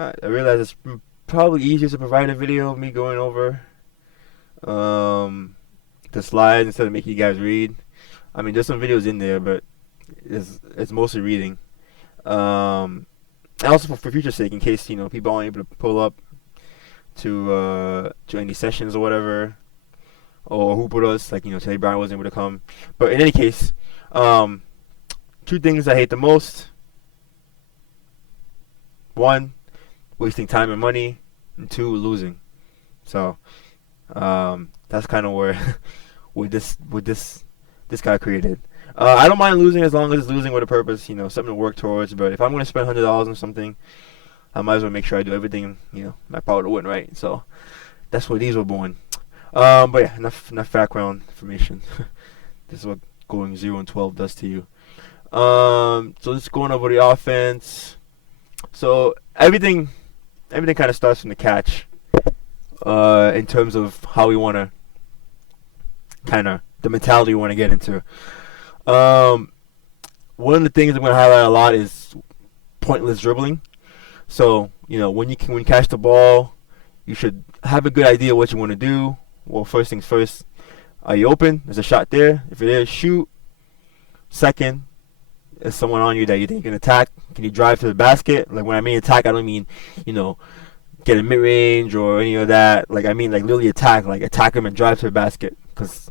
I realize it's probably easier to provide a video of me going over um, the slides instead of making you guys read. I mean, there's some videos in there, but it's mostly reading. Um, and also for future sake, in case people aren't able to pull up to any sessions or whatever, or who put us like Teddy Brown wasn't able to come. But in any case, um, two things I hate the most: one, wasting time and money, and two, losing. So that's kind of where with this guy created. I don't mind losing as long as it's losing with a purpose, something to work towards. But if I'm going to spend $100 on something, I might as well make sure I do everything, my power to win, right? So that's where these were born. But yeah, enough background information. This is what going 0-12 does to you. So just going over the offense. So everything kind of starts from the catch. In terms of how we want to kind of the mentality we want to get into. One of the things I'm going to highlight a lot is pointless dribbling. So when you catch the ball, you should have a good idea what you want to do. Well, first things first, are you open? There's a shot there. If it is, shoot. Second, is someone on you that you think you can attack? Can you drive to the basket? Like when I mean attack, I don't mean get a mid range or any of that. Like I mean like literally attack, like attack them and drive to the basket, because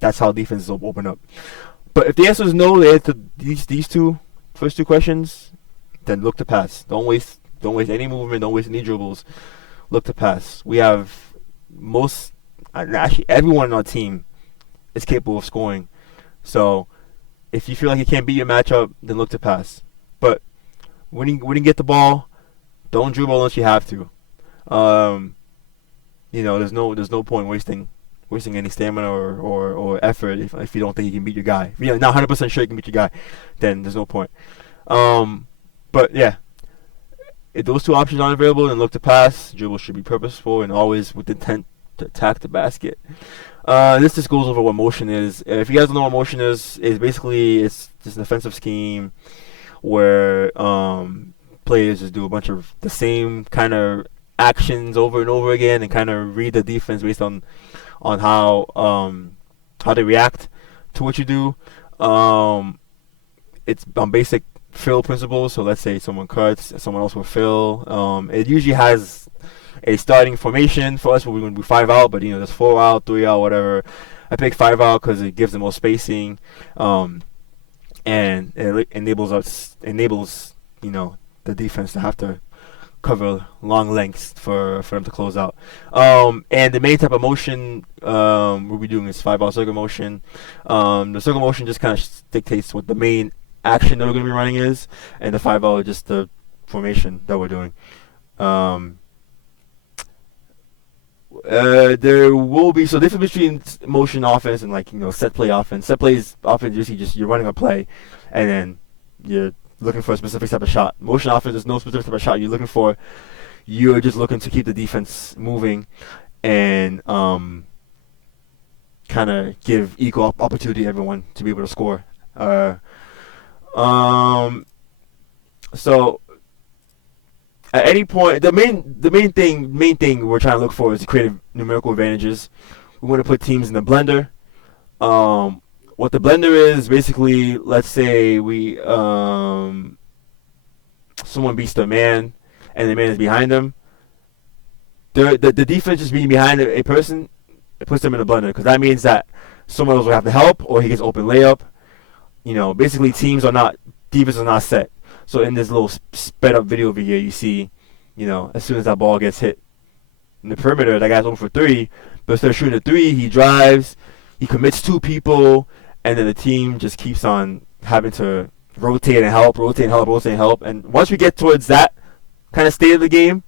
that's how defenses open up. But if the answer is no, the answer to these first two questions, then look to pass. Don't waste any movement. Don't waste any dribbles. Look to pass. We have actually everyone on our team is capable of scoring. So if you feel like you can't beat your matchup, then look to pass. But when you get the ball, don't dribble unless you have to. There's no point wasting any stamina or effort if you don't think you can beat your guy. If you're not 100% sure you can beat your guy, then there's no point. But yeah, if those two options aren't available, then look to pass. Dribble should be purposeful and always with intent to attack the basket. This just goes over what motion is. If you guys don't know what motion is basically it's just an offensive scheme where players just do a bunch of the same kind of actions over and over again and kind of read the defense based on how they react to what you do. It's on basic fill principles. So let's say someone cuts, someone else will fill. It usually has a starting formation. For us, we're going to do 5 out, but there's 4 out, 3 out, whatever. I pick 5 out because it gives the most spacing, and it enables the defense to have to cover long lengths for them to close out. And the main type of motion we'll be doing is 5-out circle motion. The circle motion just kind of dictates what the main action that we're going to be running is, and the 5-out is just the formation that we're doing. There will be difference between motion offense and set play offense. Set play is offense usually just you're running a play, and then you're looking for a specific type of shot. Motion offense is no specific type of shot you're looking for. You're just looking to keep the defense moving and kind of give equal opportunity to everyone to be able to score. So at any point, the main thing we're trying to look for is to create numerical advantages. We want to put teams in the blender. What the blender is basically, let's say someone beats their man, and the man is behind them. The defense just being behind a person, it puts them in the blender, because that means that someone else will have to help, or he gets open layup. Basically defense are not set. So in this little sped up video over here, you see, as soon as that ball gets hit in the perimeter, that guy's open for 3. But instead of shooting a 3, he drives, he commits 2 people, and then the team just keeps on having to rotate and help. And once we get towards that kind of state of the game,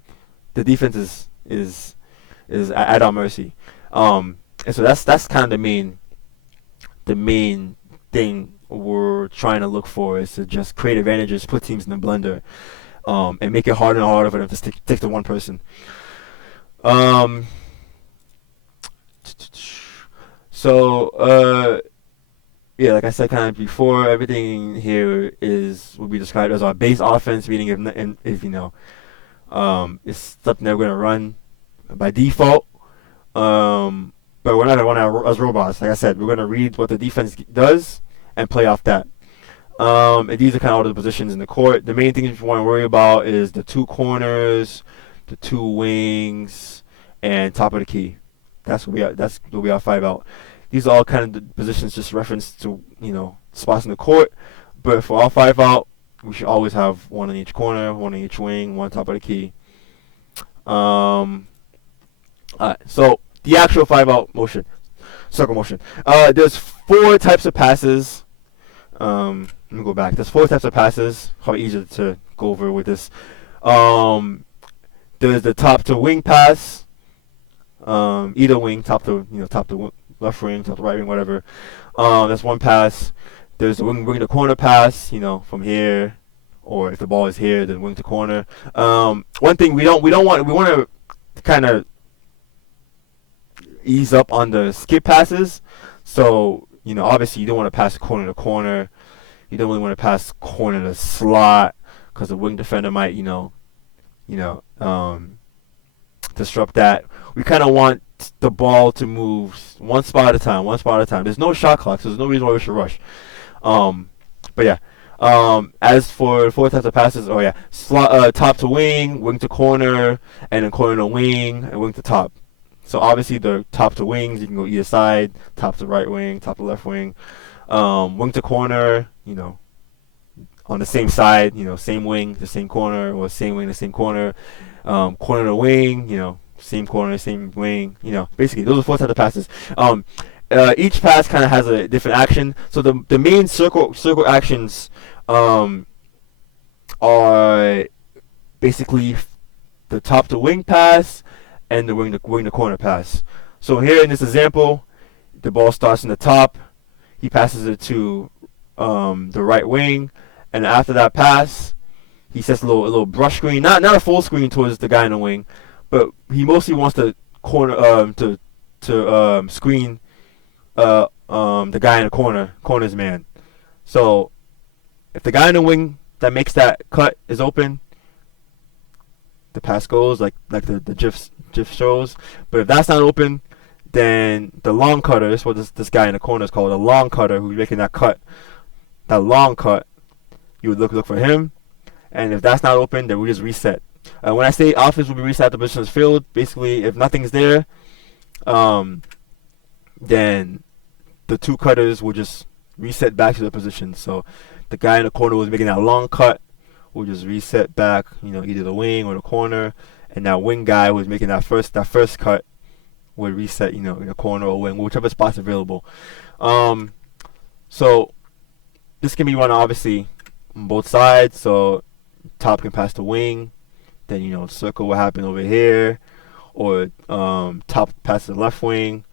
the defense is at our mercy. And so that's kind of the main thing we're trying to look for, is to just create advantages, put teams in the blender, and make it harder and harder for them to stick to one person. Yeah, like I said kind of before, everything here will be described as our base offense, meaning if It's something that we're gonna run by default. But we're not gonna run out as robots. Like I said, we're gonna read what the defense does and play off that. And these are kind of all the positions in the court. The main thing you want to worry about is the two corners, the two wings, and top of the key. That's what we got. That's what we got 5 out. These are all kind of the positions just referenced to spots in the court. But for all 5 out, we should always have one in each corner, one in each wing, one top of the key. Alright, so the actual 5 out motion, circle motion. There's 4 types of passes. Let me go back. There's 4 types of passes. Probably easier to go over with this. There's the top to wing pass. Either wing, top to left wing, top to right wing, whatever. That's one pass. There's the wing to corner pass. From here, or if the ball is here, then wing to corner. One thing we want to kind of ease up on the skip passes. So obviously you don't want to pass corner to corner. You don't really want to pass corner to slot because the wing defender might disrupt that. We kind of want the ball to move one spot at a time. There's no shot clock, so there's no reason why we should rush. But yeah. As for 4 types of passes, slot, top to wing to corner, and then corner to wing, and wing to top. So obviously the top to wings, you can go either side, top to right wing, top to left wing. Wing to corner, on the same side, same wing, the same corner, or same wing, the same corner. Corner to wing, same corner, same wing. Basically those are 4 types of passes. Each pass kind of has a different action. So the main circle actions are basically the top to wing pass and the wing to corner pass. So here in this example, the ball starts in the top. He passes it to the right wing, and after that pass, he sets a little brush screen, not a full screen towards the guy in the wing, but he mostly wants the corner to screen the guy in the corner's man. So if the guy in the wing that makes that cut is open, the pass goes like the GIF shows. But if that's not open, then the long cutter, this is what this guy in the corner is called, a long cutter, who's making that long cut, you would look for him. And if that's not open, then we just reset. When I say offense will be reset at the position's field, basically if nothing's there, then the 2 cutters will just reset back to their position. So the guy in the corner was making that long cut, will just reset back, either the wing or the corner, and that wing guy was making that first cut would reset, in the corner or wing, whichever spot's available. So this can be run obviously on both sides. So top can pass the wing, then circle will happen over here, or top passes the left wing,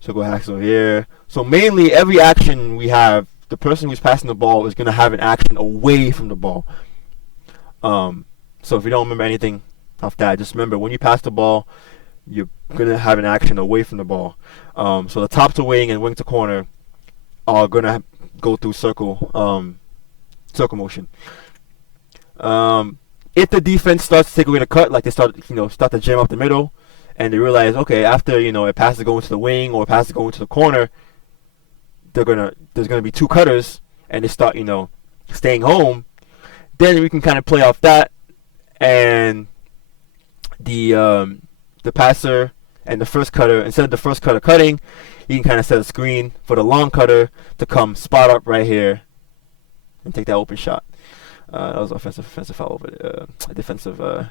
circle happens over here. So mainly every action we have, the person who's passing the ball is going to have an action away from the ball. So if you don't remember anything off that, just remember when you pass the ball, you're going to have an action away from the ball. So the top to wing and wing to corner are going to go through circle motion. If the defense starts to take away the cut, like they start to jam up the middle, and they realize, okay, after a pass is going to the wing or a pass is going to the corner, there's gonna be 2 cutters, and they start staying home. Then we can kind of play off that, and the passer and the first cutter, instead of the first cutter cutting, you can kind of set a screen for the long cutter to come spot up right here and take that open shot. That was offensive foul over defensive. That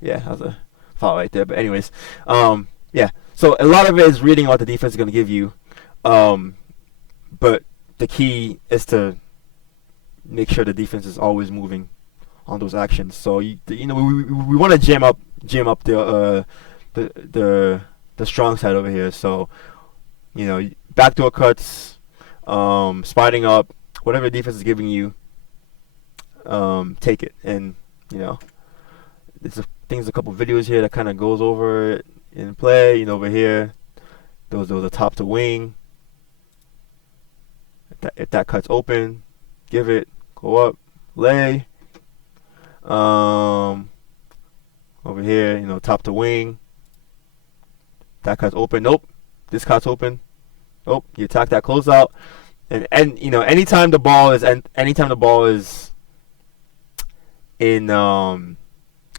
was a foul right there. But anyways, So a lot of it is reading what the defense is going to give you, but the key is to make sure the defense is always moving on those actions. So we want to jam up the strong side over here. So backdoor cuts, spotting up, whatever the defense is giving you, take it. And there's a couple videos here that kind of goes over it in play. Over here, there was a top to wing. If that cut's open, give it, go up, lay. over here, top to wing. That cut's open. Nope. This cut's open. Nope. You attack that closeout. And anytime the ball is in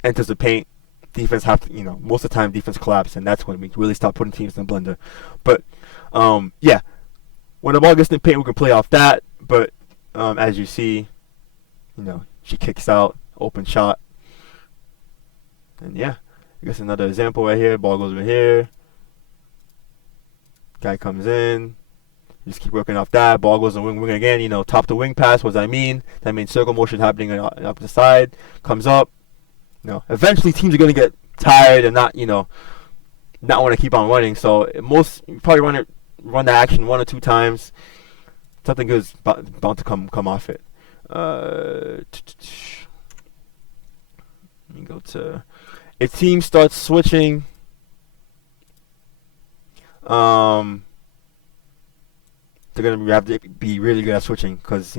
enters the paint, defense have to, most of the time defense collapse, and that's when we really start putting teams in the blender. But yeah, when the ball gets in the paint, we can play off that. But as you see, she kicks out, open shot, and yeah, I guess another example right here. Ball goes over here. Guy comes in. Just keep working off that. Ball goes in wing again. Top to wing pass. What does that mean? That means circle motion happening up the side. Comes up. Eventually teams are going to get tired and not want to keep on running. So you probably run the action 1 or 2 times. Something good is bound to come off it. Let me go to, if teams start switching, they're going to have to be really good at switching because,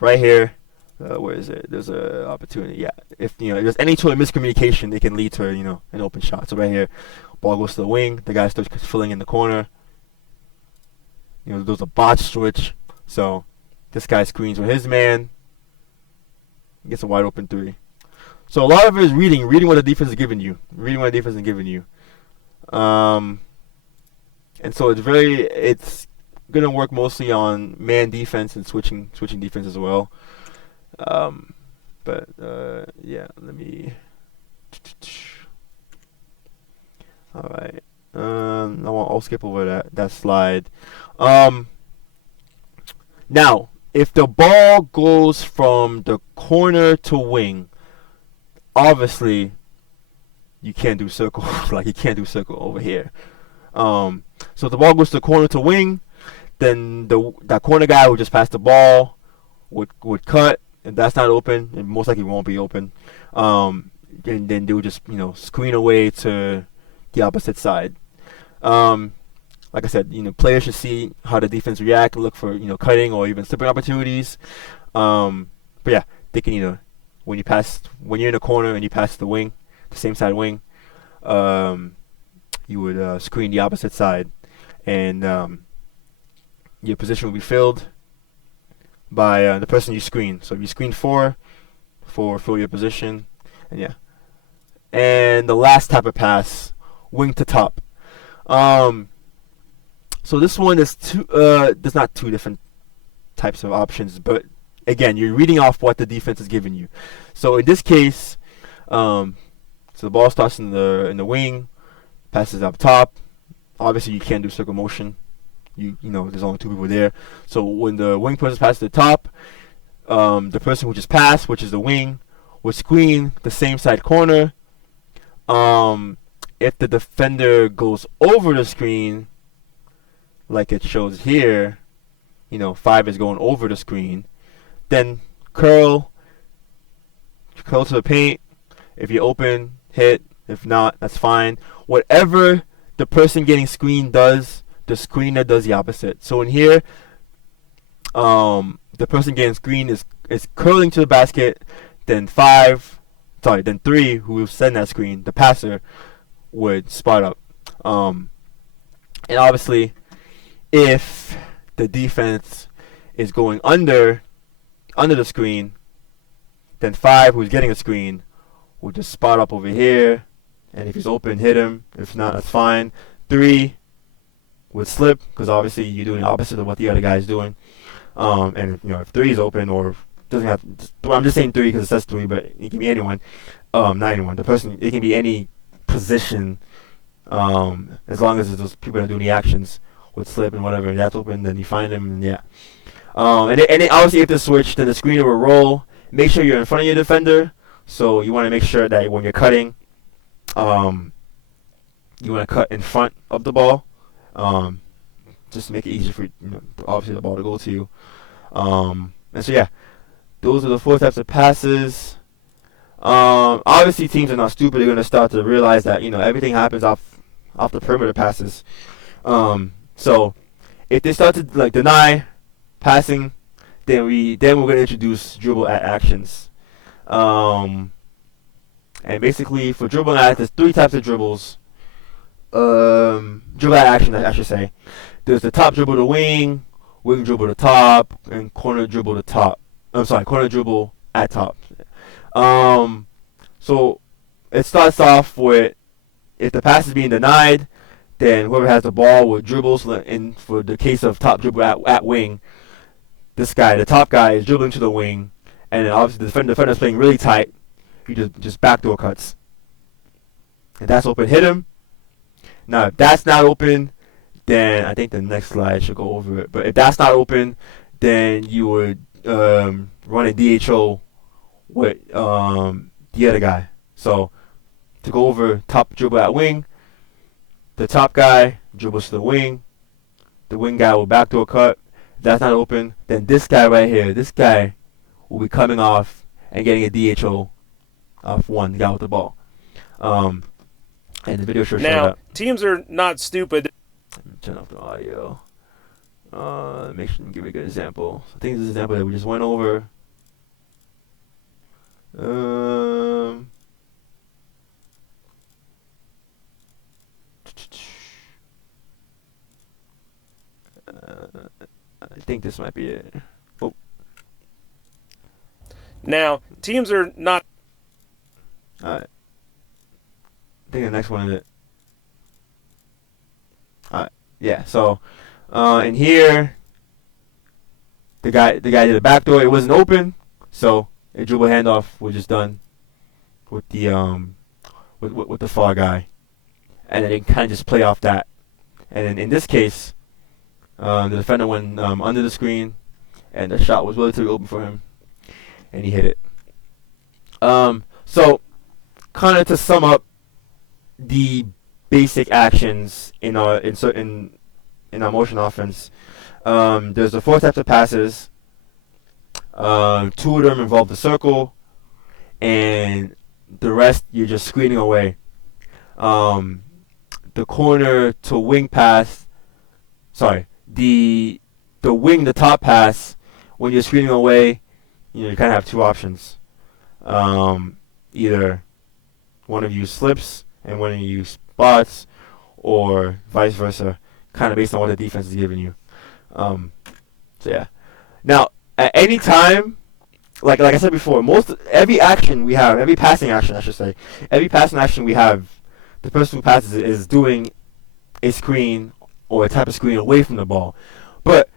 right here, where is it? There's an opportunity. Yeah, if there's any sort of miscommunication, it can lead to an open shot. So right here, ball goes to the wing. The guy starts filling in the corner. There's a botch switch. So this guy screens with his man. Gets a wide open 3. So a lot of it is reading what the defense is giving you. And so it's gonna work mostly on man defense and switching defense as well. But yeah, let me. All right. I'll skip over that slide. Now, if the ball goes from the corner to wing, obviously you can't do circle. Like you can't do circle over here. So if the ball goes to the corner to wing, then that corner guy would just pass the ball, would cut. If that's not open, it most likely won't be open. And then they would just screen away to the opposite side. Like I said, players should see how the defense react, look for cutting or even slipping opportunities. But yeah, they can when you're in the corner and you pass the wing, the same side wing, you would screen the opposite side, and your position will be filled by the person you screen. So if you screen 4, fill your position, and yeah. And the last type of pass, wing to top. So this one is there's not 2 different types of options, but again, you're reading off what the defense is giving you. So in this case, so the ball starts in the wing, passes up top. Obviously, you can't do circle motion. There's only 2 people there. So when the wing person passes to the top, the person who just passed, which is the wing, would screen the same side corner. If the defender goes over the screen, like it shows here, 5 is going over the screen, then curl to the paint. If you open, hit. If not, that's fine. Whatever the person getting screened does, the screener does the opposite. So in here, the person getting screened is curling to the basket, then 3, who will send that screen, the passer, would spot up. And obviously, if the defense is going under the screen, then 5, who's getting a screen, will just spot up over here, and if he's open, hit him. If not, that's fine. 3 would slip, because obviously you're doing the opposite of what the other guy is doing. And if 3 is open, or doesn't have, I'm just saying 3 because it says 3, but it can be anyone. Not anyone. The person, it can be any position, as long as it's those people that are doing the actions would slip and whatever. If that's open, then you find him, and yeah. And then obviously if the switch, then the screener will roll. Make sure you're in front of your defender. So you want to make sure that when you're cutting, you want to cut in front of the ball, just to make it easier for obviously the ball to go to you. And so yeah, those are the 4 types of passes. Obviously teams are not stupid. They're gonna start to realize that everything happens off the perimeter passes. So if they start to deny passing, then we're gonna introduce dribble at actions. And And basically, for dribbling at, there's 3 types of dribbles. Dribble at action, I should say. There's the top dribble to wing dribble to top, and corner dribble to top. I'm sorry, corner dribble at top. So it starts off with, if the pass is being denied, then whoever has the ball will dribble. So in for the case of top dribble at wing, this guy, the top guy, is dribbling to the wing, and then obviously the defender's playing really tight. He just backdoor cuts. If that's open, hit him. Now, if that's not open, then I think the next slide should go over it. But if that's not open, then you would run a DHO with the other guy. So to go over top dribble at wing, the top guy dribbles to the wing guy will backdoor cut. If that's not open, then this guy right here, this guy will be coming off and getting a DHO off one, the guy with the ball. And the video should show that. Now, teams are not stupid. Turn off the audio. Make sure to give you a good example. I think this is an example that we just went over. I think this might be it. Oh. Now, teams are not. Alright. I think the next one is it. Alright. Yeah, so in here the guy did a backdoor, it wasn't open, so a dribble handoff was just done with the with the far guy. And then they kinda just play off that. And then in this case, the defender went under the screen and the shot was relatively open for him and he hit it. So kinda to sum up the basic actions in our motion offense. There's the 4 types of passes. 2 of them involve the circle, and the rest you're just screening away. The corner to wing pass, the wing to top pass, when you're screening away, you kind of have 2 options. Either one of you slips and one of you spots, or vice versa, kind of based on what the defense is giving you. So yeah. Now, at any time, like I said before, every action we have, every passing action, I should say, every passing action we have, the person who passes it is doing a screen or a type of screen away from the ball. But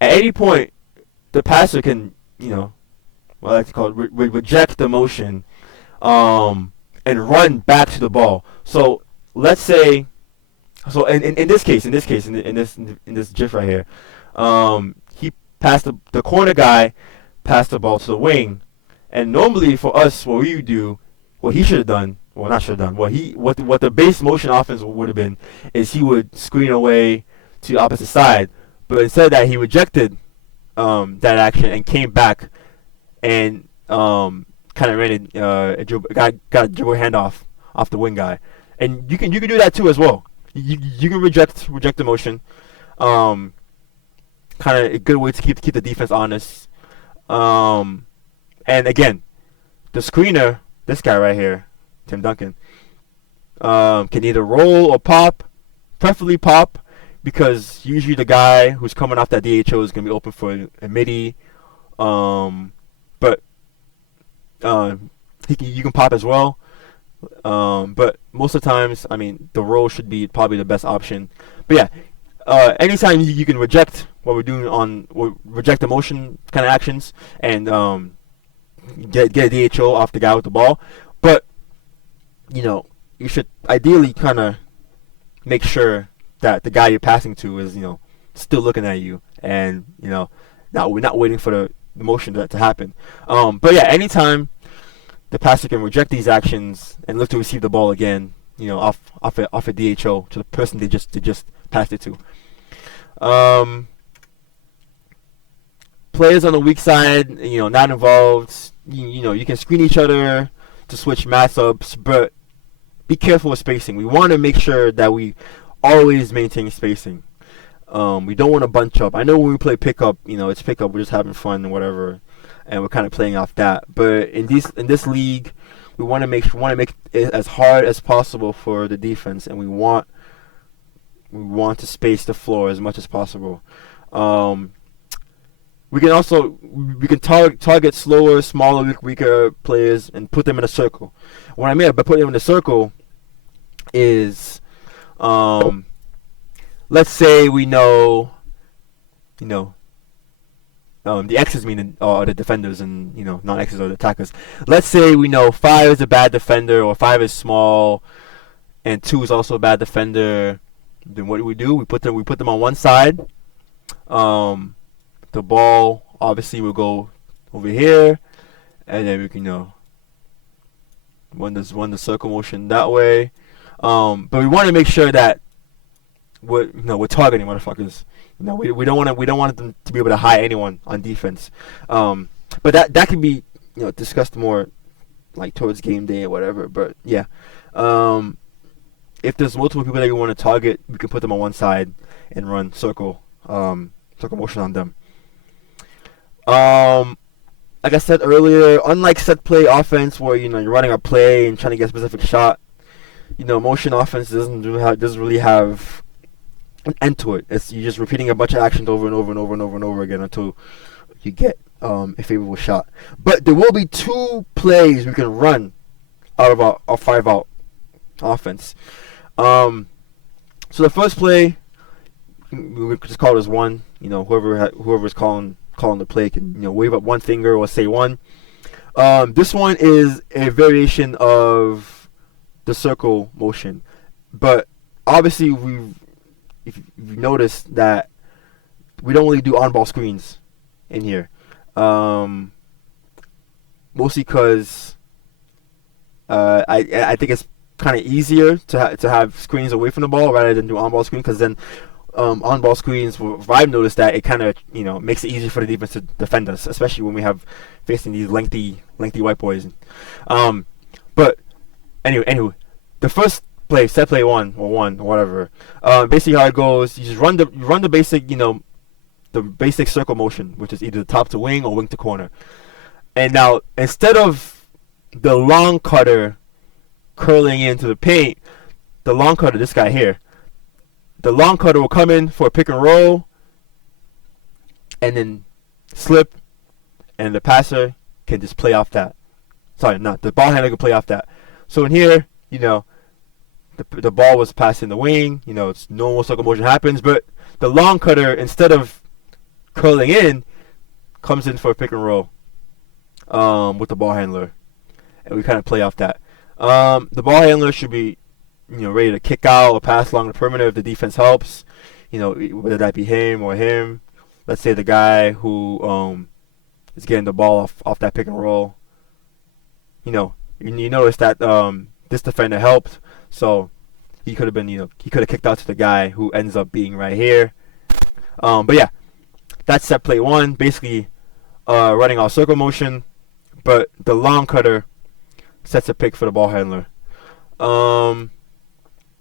at any point, the passer can, what I like to call it, reject the motion, and run back to the ball. So let's say, in this case, in this GIF right here, he passed the corner guy passed the ball to the wing, and normally for us, what he should have done, well, not should have done, what the base motion offense would have been, is he would screen away to the opposite side, but instead of that, he rejected that action and came back and kind of ran got a dribble handoff off the wing guy, and you can do that too as well. You can reject the motion, kind of a good way to keep the defense honest. And again, the screener, this guy right here, Tim Duncan, can either roll or pop, preferably pop, because usually the guy who's coming off that DHO is gonna be open for a midi, but you can pop as well. But most of the times, I mean, the roll should be probably the best option. But yeah, anytime you can reject what we're doing reject the motion kind of actions and get a DHO off the guy with the ball. But you should ideally kind of make sure that the guy you're passing to is still looking at you and not waiting for the motion to happen. But yeah, anytime the passer can reject these actions and look to receive the ball again, off a DHO to the person they just passed it to. Players on the weak side, not involved. You can screen each other to switch matchups, but be careful with spacing. We want to make sure that we always maintain spacing. We don't want to bunch up. I know when we play pickup, it's pickup. We're just having fun and whatever, and we're kind of playing off that. But in this league, we want to make it as hard as possible for the defense, and we want to space the floor as much as possible. We can target slower, smaller, weaker players and put them in a circle. What I mean by putting them in a circle is, let's say we know, the X's mean are the defenders, and non-X's are the attackers. Let's say we know 5 is a bad defender, or 5 is small, and 2 is also a bad defender. Then what do? We put them on one side. The ball obviously will go over here, and then we can run the circle motion that way. But we want to make sure that we're targeting motherfuckers. We don't want them to be able to hide anyone on defense. But that can be discussed more like towards game day or whatever. But yeah, if there's multiple people that you want to target, we can put them on one side and run circle motion on them. Like I said earlier, unlike set play offense where you're running a play and trying to get a specific shot, motion offense doesn't really have an end to it. You're just repeating a bunch of actions over and over and over and over and over again until you get a favorable shot. But there will be 2 plays we can run out of our 5-out offense. So the first play, we could just call it as 1. Whoever's calling the play can wave up one finger or say 1. This one is a variation of the circle motion, but obviously if you've noticed that we don't really do on-ball screens in here, mostly because I think it's kind of easier to have screens away from the ball rather than do on-ball screen, because then on-ball screens, I've noticed that it kind of makes it easier for the defense to defend us, especially when we have facing these lengthy white boys. But anyway, the first play, set play 1 or whatever. Basically how it goes, you just run the basic the basic circle motion, which is either the top to wing or wing to corner. And now instead of the long cutter curling into the paint, the long cutter, this guy here. The long cutter will come in for a pick and roll, and then slip, and the passer can just play off that. Sorry, not the ball handler can play off that. So in here, the ball was passed in the wing. It's normal circle motion happens, but the long cutter, instead of curling in, comes in for a pick and roll with the ball handler, and we kind of play off that. The ball handler should be ready to kick out or pass along the perimeter if the defense helps, whether that be him or him. Let's say the guy who is getting the ball off that pick and roll. You notice that this defender helped, so he could have kicked out to the guy who ends up being right here. But yeah, that's set play 1, basically running our circle motion, but the long cutter sets a pick for the ball handler.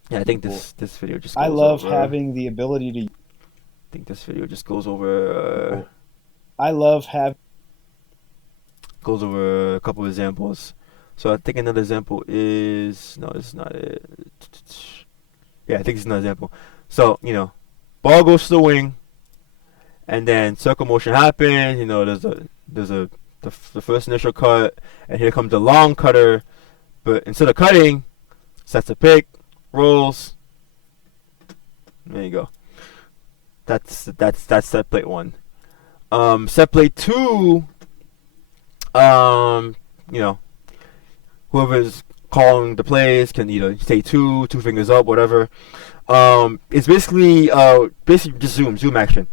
Yeah, I think this video just goes I love over. having the ability to. I think this video just goes over. I love Goes over a couple of examples. So I think another example is this is not it. Yeah, I think it's another example. So ball goes to the wing, and then circle motion happens. There's the first initial cut, and here comes the long cutter, but instead of cutting, sets a pick. Rolls. There you go. That's set play 1. Set play 2. Whoever's calling the plays can either say 2 fingers up, whatever. It's basically just zoom action.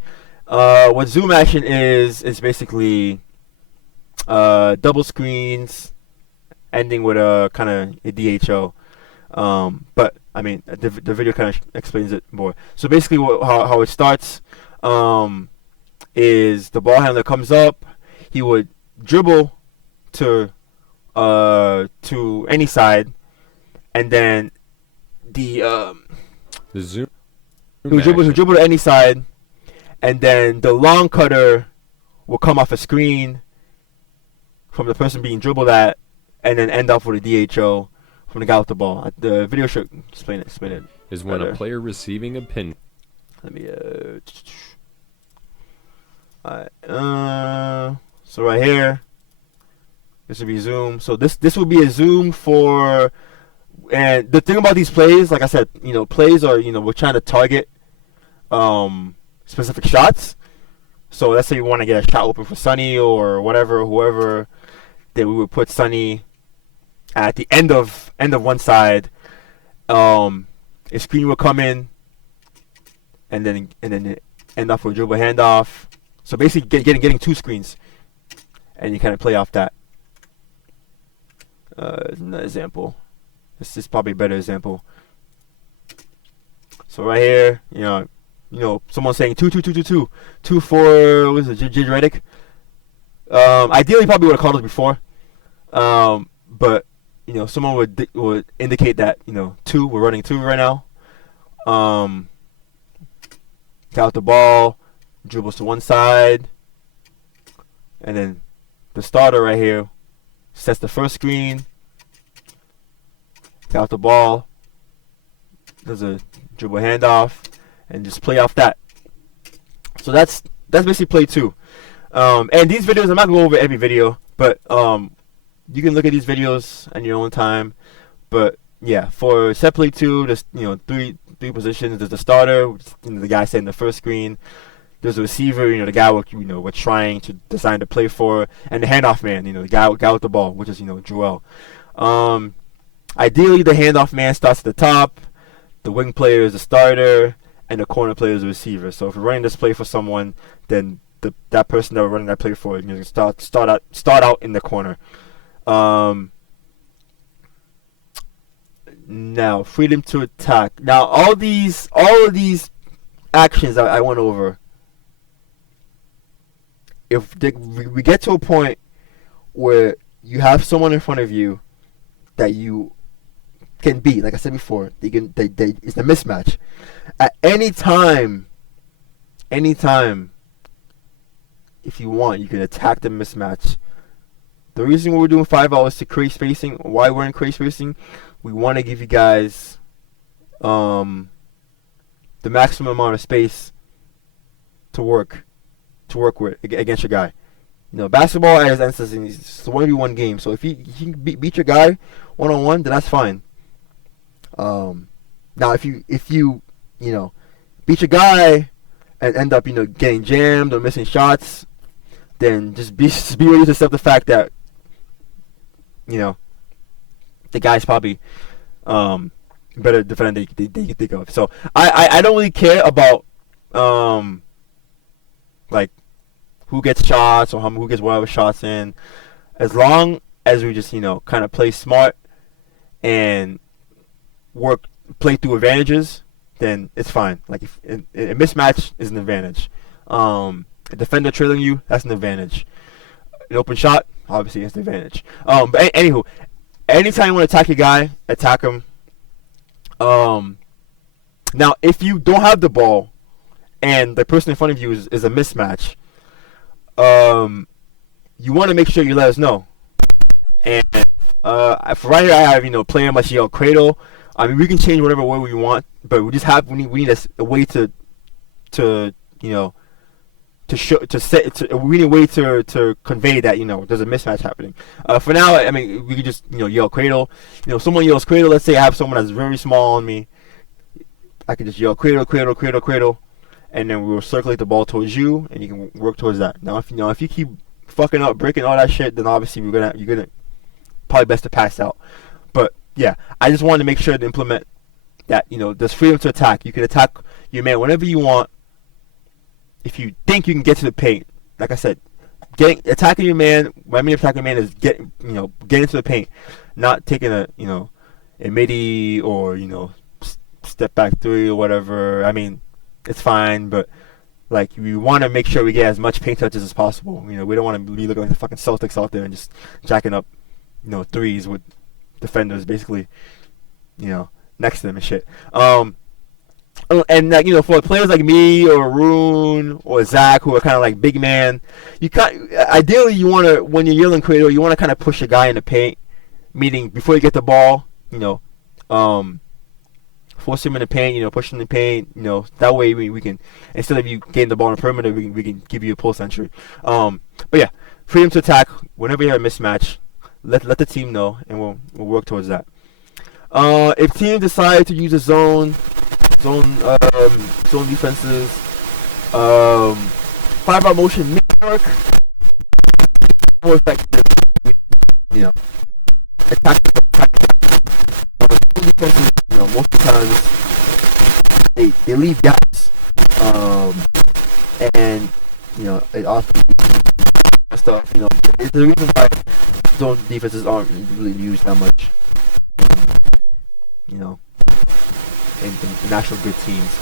What zoom action is basically double screens ending with a kind of a DHO. But I mean, the video kind of explains it more. So basically, how it starts is the ball handler comes up. He would dribble to any side, and then the zoom. He would dribble to any side, and then the long cutter will come off a screen from the person being dribbled at, and then end off with a DHO from the guy with the ball. The video should explain it. Is when better. a player receiving a pin. Let me so right here, this would be zoom. So this would be a zoom for, and the thing about these plays, like I said, plays are, we're trying to target specific shots. So let's say you want to get a shot open for Sonny or whoever, then we would put Sonny at the end of one side. A screen will come in, and then end off with a dribble handoff. So basically, getting two screens, and you kind of play off that. Another example. This is probably a better example. So right here, someone saying 2 for, what is it, J.J. Redick. Ideally, probably would have called it before. But someone would indicate that we're running 2 right now. Got the ball, dribbles to one side, and then the starter right here sets the first screen. Got the ball, does a dribble handoff, and just play off that. So that's basically play 2. And these videos, I'm not going to go over every video, but you can look at these videos on your own time. But yeah, for set play 2, there's three positions. There's the starter, the guy setting the first screen. There's the receiver, the guy we're trying to design the play for, and the handoff man, the guy with the ball, which is Joel. Ideally, the handoff man starts at the top. The wing player is the starter, and the corner player is the receiver. So if we're running this play for someone, then that person that we're running that play for, start out in the corner. Now, freedom to attack. Now, all of these actions I went over, if we get to a point where you have someone in front of you that you can beat, like I said before, it's a mismatch. At any time, if you want, you can attack the mismatch. The reason we're doing 5-0 is to create spacing. Why we're in create spacing? We want to give you guys the maximum amount of space to work with against your guy. Basketball, as instance, it's a 1v1 game. So if you can beat your guy 1-on-1, then that's fine. Now if you beat your guy and end up getting jammed or missing shots, then just be ready to accept the fact that the guy's probably better defender than they can think of. So I don't really care about like who gets shots or who gets whatever shots in, as long as we just kind of play smart and play through advantages, then it's fine. Like if a mismatch is an advantage. A defender trailing you, that's an advantage. An open shot, obviously, it's an advantage. But anywho, anytime you want to attack your guy, attack him. Now, if you don't have the ball and the person in front of you is a mismatch, you want to make sure you let us know. And for right here, I have player must yell cradle. I mean, we can change whatever way we want, but we need a way to we need a way to convey that there's a mismatch happening. For now, I mean, we could just yell cradle. Someone yells cradle. Let's say I have someone that's very small on me. I can just yell cradle, cradle, cradle, cradle, and then we will circulate the ball towards you, and you can work towards that. Now, if you keep fucking up, breaking all that shit, then obviously you're gonna probably best to pass out. But yeah, I just wanted to make sure to implement that. There's freedom to attack. You can attack your man whenever you want. If you think you can get to the paint, like I said, attacking your man. What I mean attacking your man is getting into the paint, not taking a midi or step back three or whatever. I mean, it's fine, but like we want to make sure we get as much paint touches as possible. We don't want to be looking like the fucking Celtics out there and just jacking up threes with defenders basically next to them and shit. And for players like me or Arun or Zach, who are kind of like big man, ideally you want to, when you're yelling cradle, you want to kind of push a guy in the paint meaning before you get the ball, force him in the paint, push him in the paint, that way we can, instead of you getting the ball on the perimeter, we can give you a post entry. But yeah, freedom to attack whenever you have a mismatch. Let the team know, and we'll work towards that. If teams decide to use a zone defenses, 5-out motion may work. More effective, attack defenses. Most of the times they leave gaps, and it often stuff. It's the reason why zone defenses aren't really used that much. In national good teams.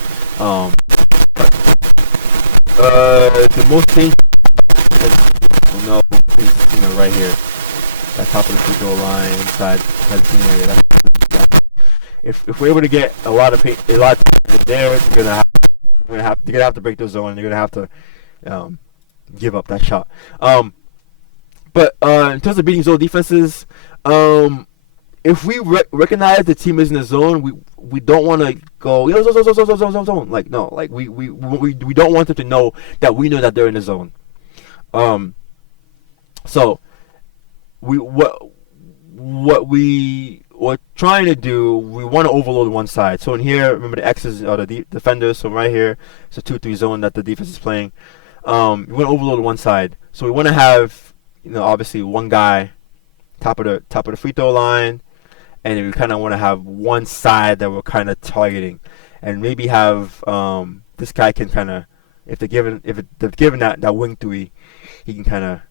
The most dangerous is right here, at top of the free throw line, inside the team area. If we're able to get a lot of there, they're gonna have to break the zone. And they're gonna have to give up that shot. But in terms of beating zone defenses, if we recognize the team is in the zone, we don't want to go zone. Like no, like we don't want them to know that we know that they're in the zone. So what we're trying to do, we want to overload one side. So in here, remember the X's are the defenders. So right here, it's a 2-3 zone that the defense is playing. We want to overload one side. So we want to have obviously one guy top of the free throw line. And we kind of want to have one side that we're kind of targeting, and maybe have this guy can kind of, if they're given that wing three, he can kind of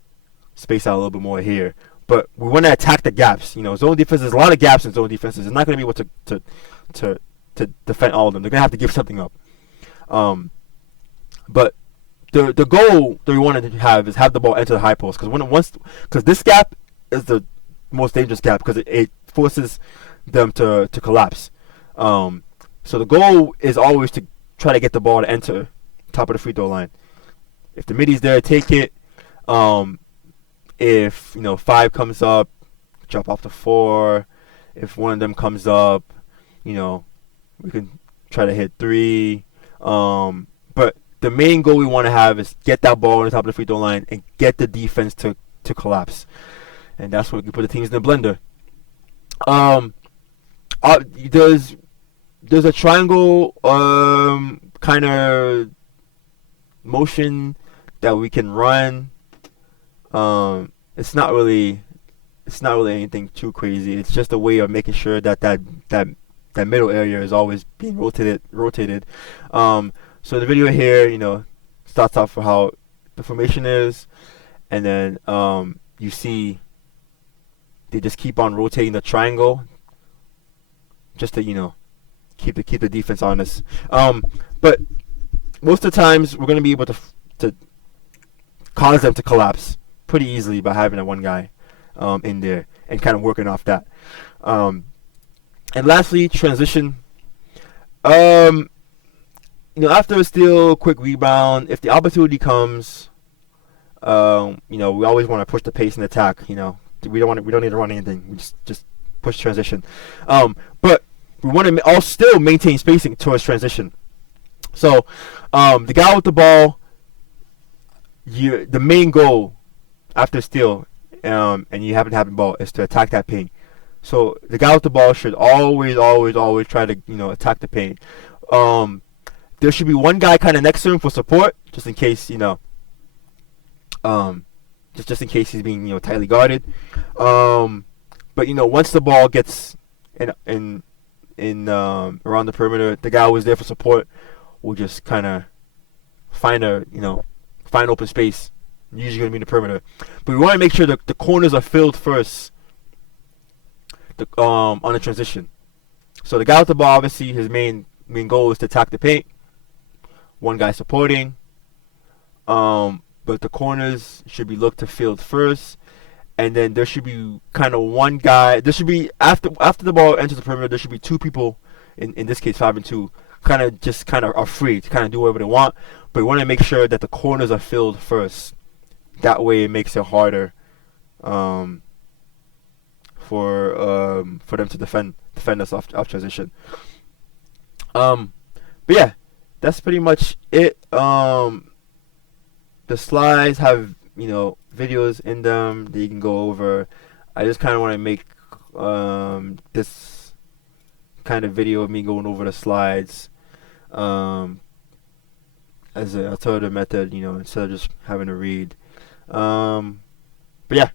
space out a little bit more here. But we want to attack the gaps. Zone defense, there's a lot of gaps in zone defenses. It's not going to be able to defend all of them. They're going to have to give something up. But the goal that we want to have is have the ball enter the high post, because this gap is the most dangerous gap, because it forces them to collapse. So the goal is always to try to get the ball to enter top of the free throw line. If the middy's there, take it. If 5 comes up, drop off to 4. If one of them comes up, we can try to hit 3. But the main goal we want to have is get that ball on the top of the free throw line and get the defense to collapse. And that's where we can put the teams in the blender. There's a triangle kind of motion that we can run. It's not really anything too crazy. It's just a way of making sure that middle area is always being rotated. So the video here, starts off for how the formation is, and then you see they just keep on rotating the triangle just to keep the defense honest. But most of the times we're going to be able to cause them to collapse pretty easily by having that one guy in there and kind of working off that. And lastly, transition. After a steal, quick rebound, if the opportunity comes, we always want to push the pace and attack. We don't need to run anything. We just push transition. But we want to still maintain spacing towards transition. So the guy with the ball, the main goal after steal, and you happen to have the ball, is to attack that paint. So the guy with the ball should always try to attack the paint. There should be one guy kind of next to him for support, just in case just in case he's being tightly guarded. But once the ball gets in around the perimeter, the guy who was there for support will just kind of find open space. Usually going to be in the perimeter, but we want to make sure that the corners are filled first. On the transition. So the guy with the ball, obviously, his main goal is to attack the paint. One guy supporting. But the corners should be looked to field first, and then there should be kind of one guy. There should be after the ball enters the perimeter, there should be 2 people. In this case, 5 and 2, kind of are free to kind of do whatever they want. But we want to make sure that the corners are filled first. That way, it makes it harder for them to defend us off transition. But yeah, that's pretty much it. The slides have videos in them that you can go over. I just kind of want to make this kind of video of me going over the slides as an alternative method, instead of just having to read. But yeah,